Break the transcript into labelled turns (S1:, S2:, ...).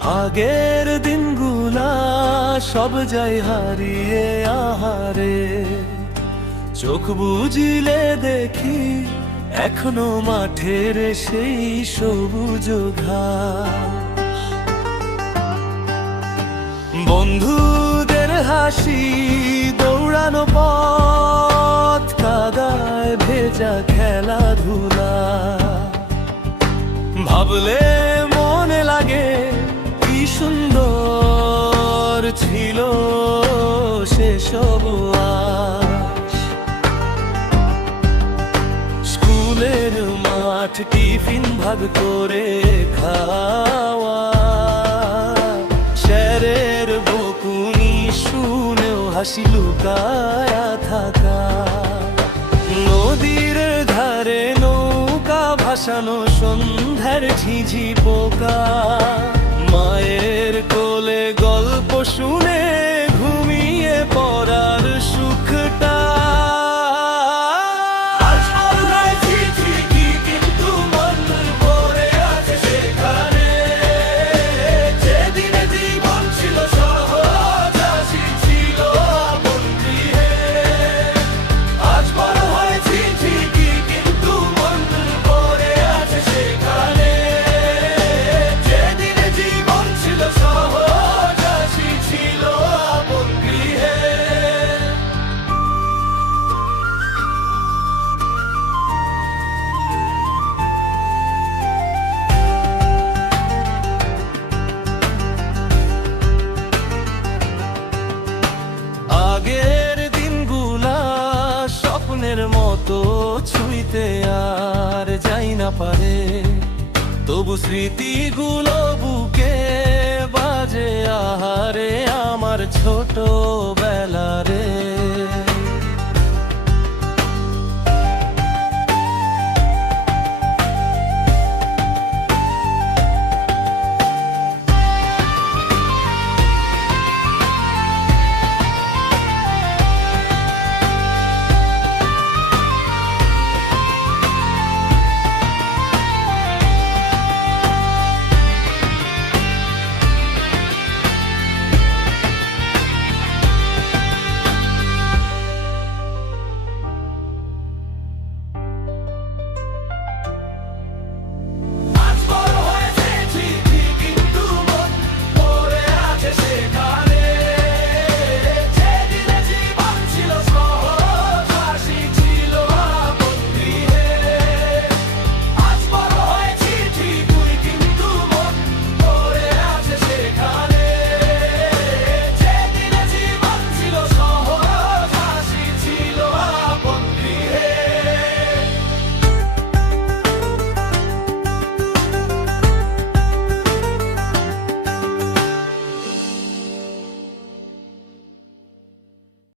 S1: আগের দিনগুলা সব যাই হারিয়ে আহারে। চোখ বুঝিলে দেখি এখনও মাঠের সেই সবুজ ঘাস বন্ধুদের হাসি দৌড়ানো পথ, কাদায় ভেজা খেলাধুলা। ভাবলে সুন্দর ছিল সেসব আজ। স্কুলের মাঠ টিফিন ভাগ করে খাওয়া। স্যারের বকুনি শুনেও হাসি লুকায়া থাকা। নদীর ধারে নৌকা ভাসানো সন্ধ্যার ঝিঝি পোকা। শুনে পারে তবু স্মৃতিগুলো বুকে বাজে আহারে আমার ছোট